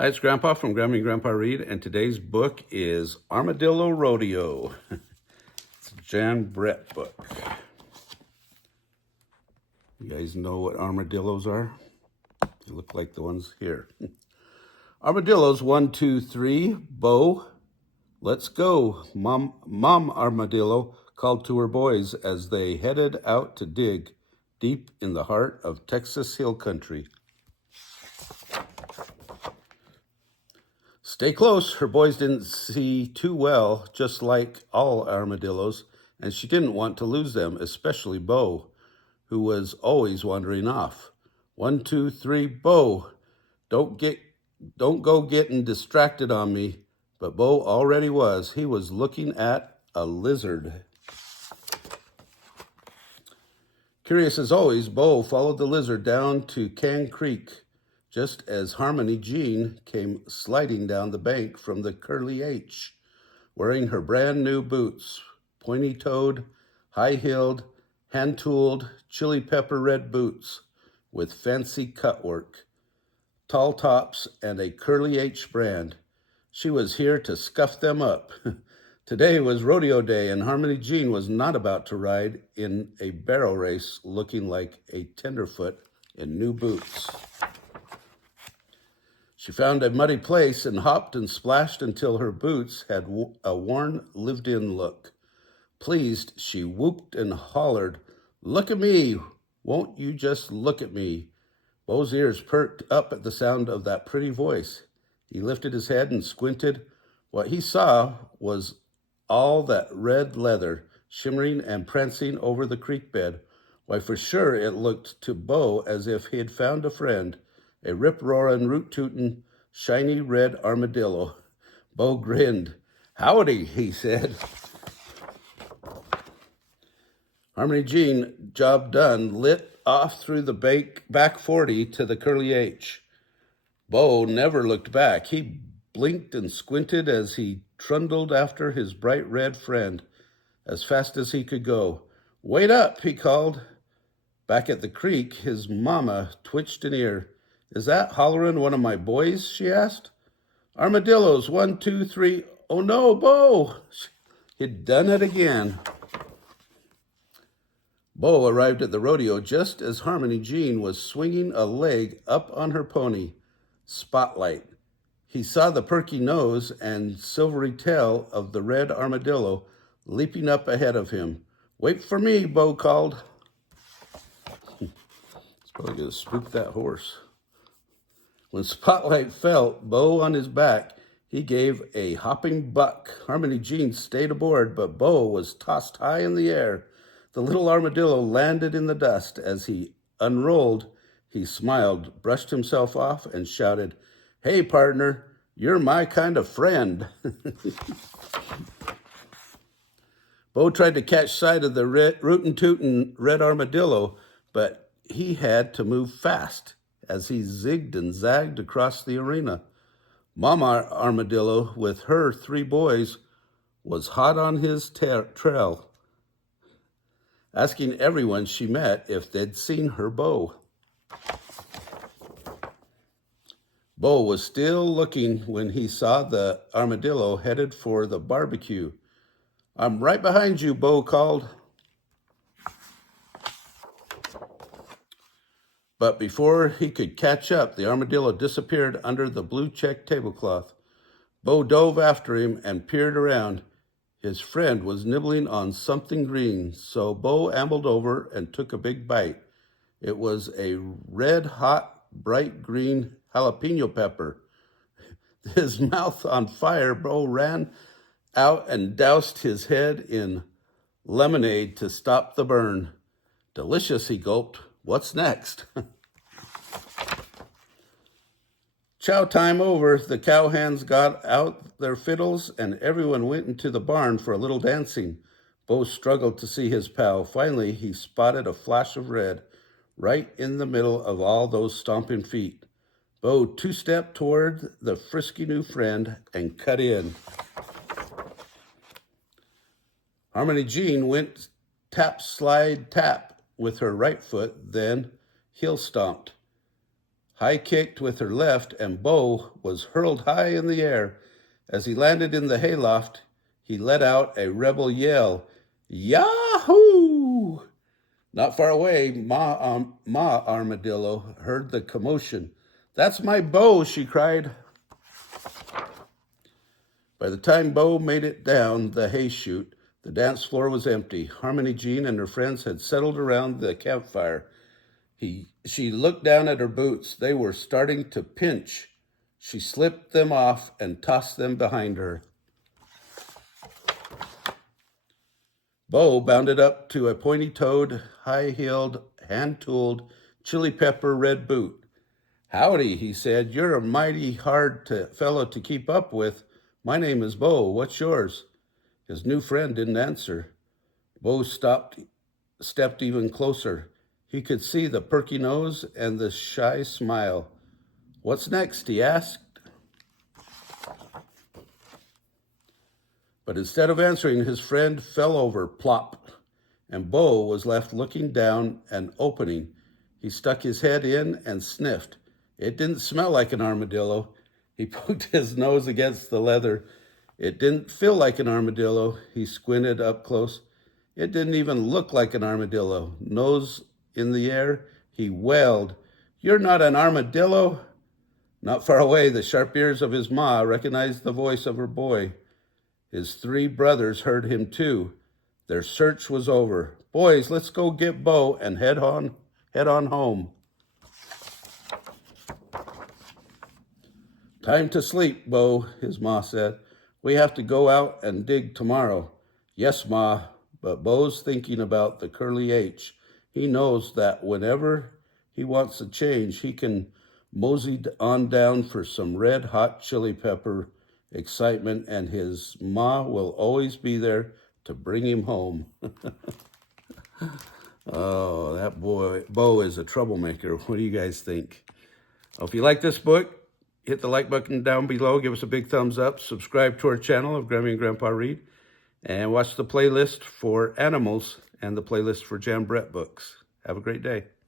Hi, it's Grandpa from Grammy and Grandpa Read, and today's book is Armadillo Rodeo. It's a Jan Brett book. You guys know what armadillos are? They look like the ones here. Armadillos, 1, 2, 3, Bo, let's go. Mom Armadillo called to her boys as they headed out to dig deep in the heart of Texas Hill Country. Stay close. Her boys didn't see too well, just like all armadillos, and she didn't want to lose them, especially Bo, who was always wandering off. 1, 2, 3, Bo. Don't go getting distracted on me. But Bo already was. He was looking at a lizard. Curious as always, Bo followed the lizard down to Can Creek, just as Harmony Jean came sliding down the bank from the Curly H, wearing her brand new boots, pointy-toed, high-heeled, hand-tooled, chili pepper red boots with fancy cutwork, tall tops, and a Curly H brand. She was here to scuff them up. Today was rodeo day, and Harmony Jean was not about to ride in a barrel race looking like a tenderfoot in new boots. She found a muddy place and hopped and splashed until her boots had a worn, lived-in look. Pleased, she whooped and hollered, "Look at me! Won't you just look at me?" Bo's ears perked up at the sound of that pretty voice. He lifted his head and squinted. What he saw was all that red leather, shimmering and prancing over the creek bed. Why, for sure it looked to Bo as if he had found a friend, a rip-roaring, root-tootin', shiny red armadillo. Bo grinned. "Howdy," he said. Harmony Jean, job done, lit off through the back 40 to the Curly H. Bo never looked back. He blinked and squinted as he trundled after his bright red friend as fast as he could go. "Wait up," he called. Back at the creek, his mama twitched an ear. "Is that hollerin' one of my boys?" she asked. "Armadillos, 1, 2, 3. Oh no, Bo!" He'd done it again. Bo arrived at the rodeo just as Harmony Jean was swinging a leg up on her pony, Spotlight. He saw the perky nose and silvery tail of the red armadillo leaping up ahead of him. "Wait for me," Bo called. It's probably going to spook that horse. When Spotlight felt Bo on his back, he gave a hopping buck. Harmony Jean stayed aboard, but Bo was tossed high in the air. The little armadillo landed in the dust. As he unrolled, he smiled, brushed himself off, and shouted, "Hey, partner, you're my kind of friend." Bo tried to catch sight of the rootin'-tootin' red armadillo, but he had to move fast as he zigged and zagged across the arena. Mama Armadillo, with her 3 boys, was hot on his trail, asking everyone she met if they'd seen her Bo. Bo was still looking when he saw the armadillo headed for the barbecue. "I'm right behind you," Bo called. But before he could catch up, the armadillo disappeared under the blue check tablecloth. Bo dove after him and peered around. His friend was nibbling on something green, so Bo ambled over and took a big bite. It was a red-hot, bright green jalapeno pepper. His mouth on fire, Bo ran out and doused his head in lemonade to stop the burn. "Delicious," he gulped. "What's next?" Chow time over. The cowhands got out their fiddles, and everyone went into the barn for a little dancing. Bo struggled to see his pal. Finally, he spotted a flash of red right in the middle of all those stomping feet. Bo two-stepped toward the frisky new friend and cut in. Harmony Jean went tap, slide, tap with her right foot, then heel stomped. high kicked with her left, and Bo was hurled high in the air. As he landed in the hayloft, he let out a rebel yell, Yahoo! Not far away, Ma Armadillo heard the commotion. That's my bow, she cried. By the time Bo made it down the hay chute, the dance floor was empty. Harmony Jean and her friends had settled around the campfire. She looked down at her boots. They were starting to pinch. She slipped them off and tossed them behind her. Bo bounded up to a pointy-toed, high-heeled, hand-tooled, chili pepper red boot. Howdy, he said. You're a mighty hard fellow to keep up with. My name is Bo. What's yours? His new friend didn't answer. Bo stepped even closer. He could see the perky nose and the shy smile. What's next? He asked. But instead of answering, his friend fell over, plop, and Bo was left looking down an opening. He stuck his head in and sniffed. It didn't smell like an armadillo. He poked his nose against the leather. It didn't feel like an armadillo. He squinted up close. It didn't even look like an armadillo. Nose in the air, he wailed, You're not an armadillo? Not far away, the sharp ears of his ma recognized the voice of her boy. His 3 brothers heard him too. Their search was over. Boys, let's go get Bo and head on home. Time to sleep, Bo, his ma said. We have to go out and dig tomorrow. Yes, Ma, but Bo's thinking about the curly H. He knows that whenever he wants a change, he can mosey on down for some red-hot chili pepper excitement, and his ma will always be there to bring him home. Oh, that boy, Bo is a troublemaker. What do you guys think? Well, if you like this book, hit the like button down below. Give us a big thumbs up. Subscribe to our channel of Grammy and Grandpa Read. And watch the playlist for animals and the playlist for Jan Brett books. Have a great day.